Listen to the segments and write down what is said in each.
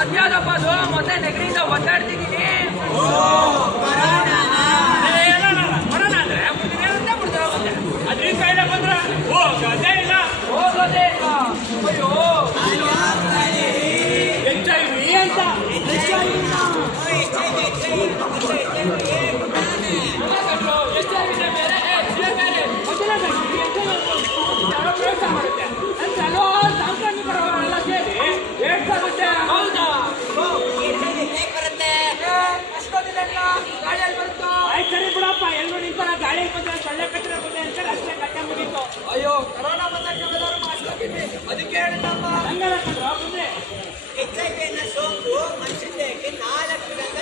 ಅದ್ಯಾದಪ್ಪ ಅದು ಮೊನ್ನೆ ನೆಗಡಿಯಿಂದ ಒದ್ದಾಡ್ತಿದ್ದೀನಿ. ಅದ್ರ ಕೈಲ ಬಂದ್ರ ಹೋಗೋದೇ ಇಲ್ಲ. ಅಯ್ಯೋ HIV ಅಂತ ಸರಿ ಬಿಡಪ್ಪ, ಎಲ್ಲರೂ ನಿಂತಾರ ಗಾಳಿ ಬಂದ್ರೆ ಸೊಳ್ಳೆ ಕಟ್ಟಿರ ಬಂದೆ ಅಂತ ಅಷ್ಟೇ ಕಟ್ಟೆ ಮುಗೀತು. ಅಯ್ಯೋ ಕರೋನಾ ಬಂದಾಗ ಮಾಸ್ಕ್ ಹಾಕಿದ್ವಿ, ಅದಕ್ಕೆ ಹೇಳಿದ್ದಪ್ಪ. ಹಂಗಲ್ಲ ಕಣ್ರೋ ಬಂದ್ರೆ HIV ಅನ್ನೋ ಸೋಂಕು ಮನುಷ್ಯನ ದೇಹಕ್ಕೆ 4 ವಿಧದ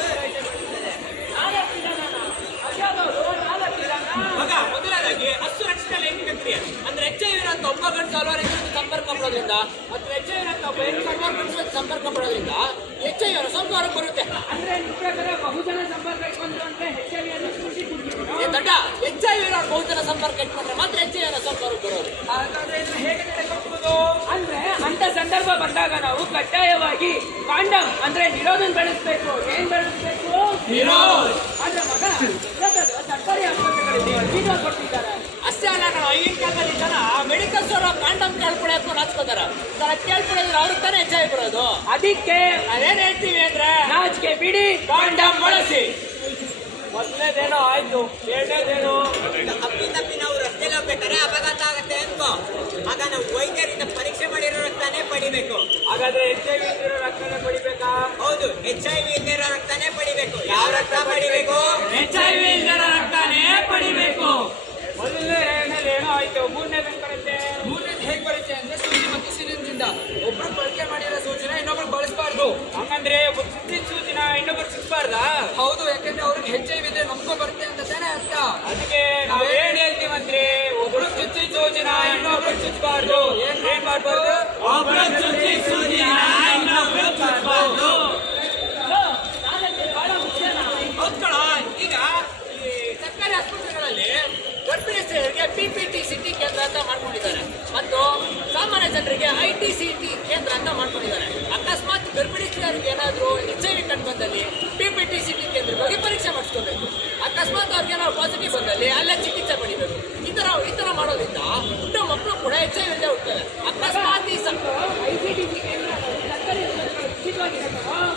ಮಗ ಮೊದಲನೇದಾಗಿ ಅಸುರಕ್ಷಿತ ಲೈಂಗಿಕ ಕ್ರಿಯೆ ಅಂದ್ರೆ HIV ಅಂತ ಒಬ್ಬ ಗಂಟು ಹಲವಾರು ಹೆಂಗಸರು ಸಂಪರ್ಕ ಪಡೋದ್ರಿಂದ ಮತ್ತು HIV ಅಂತ ಒಬ್ಬ ಹೆಣ್ಣು ಹಲವಾರು ಗಂಟು ಸಂಪರ್ಕ ಪಡೋದ್ರಿಂದ HIV ಅವರ ಸೋಂಕು ಹೊರಗೆ ಬರುತ್ತೆ. ಅಂದ್ರೆ ನಿಮ್ ಪ್ರಕಾರ ಬಹುಜನ ಸಂಪರ್ಕ ಇಟ್ಕೊಂಡ್ರು ಅಂದ್ರೆ HIV ಅನ್ನು ಸೃಷ್ಟಿ ಏ ದೊಡ್ಡ HIV ಇರೋರು ಬಹುಜನ ಸಂಪರ್ಕ ಇಟ್ಕೊಂಡ್ರೆ ಮಾತ್ರ HIV ಅವರ ಸೋಂಕು ಹೊರಗೆ ಬರೋದು. ಹಾಗಾದ್ರೆ ಇದನ್ನ ಹೇಗೆ ತಡೆಗಟ್ಟುವುದು? ಅಂದ್ರೆ ಅಂತ ಸಂದರ್ಭ ಬಂದಾಗ ನಾವು ಕಡ್ಡಾಯವಾಗಿ ಕಾಂಡಮ್ ಅಂದ್ರೆ ನಿರೋಧನ ಬೆಳೆಸಬೇಕು. ಏನ್ ಬೆಳೆಸಬೇಕು? ಅಂದ್ರೆ ಮಗ ಸರ್ಕಾರಿ ಆಸ್ಪತ್ರೆಗಳಲ್ಲಿ ಅರ್ಜಿನ ಕೊಡ್ತಿದ್ದಾರೆ. ಅಷ್ಟೇ ಅಲ್ಲ ನಾವು ಈಗಿನ ಕಾಲದಲ್ಲಿ ಜನ ಮೆಡಿಕಲ್ ಸ್ಟೋರ್ ಕಾಂಡಮ್ ಕೇಳ್ಕೊಳಕ್ಕೂ ನಾಚ್ಕೋತಾರ. ಕೇಳ್ಕೊಳಿದ್ರೆ ಅವ್ರಿಗೆ ತಾನೇ HIV ಬರೋದು. ಅದಕ್ಕೆ ಅದೇನ್ ಹೇಳ್ತೀವಿ ಅಂದ್ರೆ ನಾಚಿಕೆ ಬಿಡಿ, ಕಾಂಡಮ್ ಬಳಸಿ. ಮೊದಲನೇದೇನೋ ಆಯ್ತು, ಎರಡನೇದೇನು? ಅಪ್ಪಿತಪ್ಪಿ ನಾವು ರಸ್ತೆಲಿ ಹೋಗ್ಬೇಕಾದ್ರೆ ಅಪಘಾತ ಆಗುತ್ತೆ ಅನ್ಕೋ, ಆಗ ನಾವು ವೈದ್ಯರಿಂದ ಪರೀಕ್ಷೆ ಮಾಡಿರೋ ರಕ್ತನೇ ಪಡಿಬೇಕು. ಹಾಗಾದ್ರೆ HIV ಇರೋ ರಕ್ತನೇ ಪಡಿಬೇಕಾ? ಹೌದು, HIV ಇರೋ ರಕ್ತನೇ ಪಡಿಬೇಕು. ಯಾವ ರಕ್ತ ಪಡಿಬೇಕು? HIV ಇಲ್ಲದ ರಕ್ತನೇ ಪಡಿಬೇಕು. ಮೊದಲನೇ ಎರಡನೇದು ಏನೋ ಆಯ್ತು, ಮೂರನೇದು ಬರುತ್ತೆ. ಮೂರನೇದು ಹೇಗೆ ಬರುತ್ತೆ ಅಂದ್ರೆ ಸೂಜಿ ಮತ್ತು ಸಿರಿಂಜಿಂದ. ಒಬ್ರು ಬಳಕೆ ಮಾಡಿರೋ ಸೂಜಿನ ಇನ್ನೊಬ್ರು ಬಳಸಬಾರ್ದು. ಹಂಗಂದ್ರೆ ಒಬ್ಬ ಸುತ್ತಿದ ಸೂಜಿನ ಇನ್ನೊಬ್ರು ಸುತ್ತಬಾರ್ದಾ? ಹೌದು, ಯಾಕಂದ್ರೆ ಅವ್ರಿಗೆ HIV ಇದೆ ನಮ್ಕೊ ಬರುತ್ತೆ ಅಂತ ತಾನೇ ಅರ್ಥ. ಅದಕ್ಕೆ ನಾವೇನ್ ಹೇಳ್ತೀವಂದ್ರೆ ಒಬ್ರು ಚುಚ್ಚಿದ ಸೂಜಿನ ಇನ್ನೊಬ್ರು ಚುಚ್ಚಬಾರ್ದು. ಏನ್ ಮಾಡ್ಬಾರ್ದು? ಒಬ್ರು ಚುಚ್ಚಿದ ಸೂಜಿನ ಇನ್ನೊಬ್ರು ಚುಚ್ಚಬಾರ್ದು. ಹೌದ್ಕಣ, ಈಗ ಈ ಸರ್ಕಾರಿ ಆಸ್ಪತ್ರೆಗಳಲ್ಲಿ ಗರ್ಭಿಣಿ ಸ್ತ್ರೀಯರಿಗೆ PPT-CT ಕೇಂದ್ರ ಅಂತ ಮಾಡ್ಕೊಂಡಿದ್ದಾರೆ ಮತ್ತು ಸಾಮಾನ್ಯ ಜನರಿಗೆ ITCT ಕೇಂದ್ರ ಅಂತ ಮಾಡ್ಕೊಂಡಿದ್ದಾರೆ. ಅಕಸ್ಮಾತ್ ಗರ್ಭಿಣಿ ಸ್ತ್ರೀಯರಿಗೆ ಏನಾದರೂ HIV ಕಂಡು ಬಂದಲ್ಲಿ PPT-CT ಕೇಂದ್ರಕ್ಕೆ ಹೋಗಿ ಪರೀಕ್ಷೆ ಮಾಡಿಸ್ಕೋಬೇಕು. ಅಕಸ್ಮಾತ್ ಅವ್ರಿಗೆ ಏನಾದ್ರು ಪಾಸಿಟಿವ್ ಬಂದಲ್ಲಿ ಅಲ್ಲೇ ಚಿಕಿತ್ಸೆ ಪಡಿಬೇಕು. ಈ ತರ ಮಾಡೋದ್ರಿಂದ ಹುಟ್ಟೋ ಮಕ್ಕಳು ಕೂಡ HIV ಇಲ್ಲದೆ ಹುಡ್ತಾರೆ. ಅಕಸ್ಮಾತ್ ಈ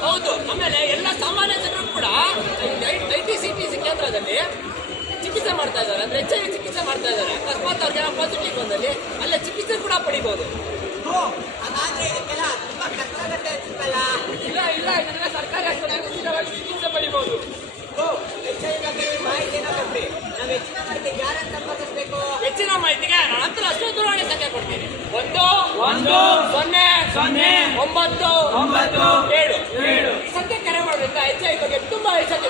ಹೌದು. ಆಮೇಲೆ ಎಲ್ಲ ಸಾಮಾನ್ಯ ಜನರು ಕೂಡ ITCT ಕೇಂದ್ರದಲ್ಲಿ ಚಿಕಿತ್ಸೆ ಮಾಡ್ತಾ ಇದ್ದಾರೆ, ಅಂದ್ರೆ HIV ಚಿಕಿತ್ಸೆ ಮಾಡ್ತಾ ಇದ್ದಾರೆ. ಅಕಸ್ಮಾತ್ ಅವ್ರಿಗೆ ಪಾಸಿಟಿವ್ ಬಂದಲ್ಲಿ ಅಲ್ಲೇ ಚಿಕಿತ್ಸೆ ಕೂಡ ಪಡಿಬಹುದು. ಹಾಗಾದ್ರೆ ಇದಕ್ಕೆಲ್ಲ ತುಂಬಾ ಖರ್ಚಾಗತ್ತೆ ಅನ್ಸುತ್ತಲ್ಲ? ಇಲ್ಲ ಇದನ್ನೆಲ್ಲ ಸರ್ಕಾರಿ ಆಸ್ಪತ್ರೆಗೆ ಉಚಿತವಾಗಿ ಚಿಕಿತ್ಸೆ ಪಡಿಬಹುದು. HIV ಬಗ್ಗೆ ಮಾಹಿತಿನ ಕೊಟ್ರಿ. ನಾವು ಹೆಚ್ಚಿನ ಮಾಹಿತಿಗೆ ಯಾರನ್ನು ಸಂಪರ್ಕಿಸಬೇಕು? ಹೆಚ್ಚಿನ ಮಾಹಿತಿಗೆ ನನ್ನ ಹತ್ರ ಅಷ್ಟು ದೂರವಾಣಿ ಸಂಖ್ಯೆ ಕೊಡ್ತೀನಿ. 1 0 0 9 9 7 ಈ ಸಂಖ್ಯೆ ಕರೆ ಮಾಡೋದ್ರಿಂದ HIV ಬಗ್ಗೆ ತುಂಬಾ ಹೆಚ್ಚಾಗಿ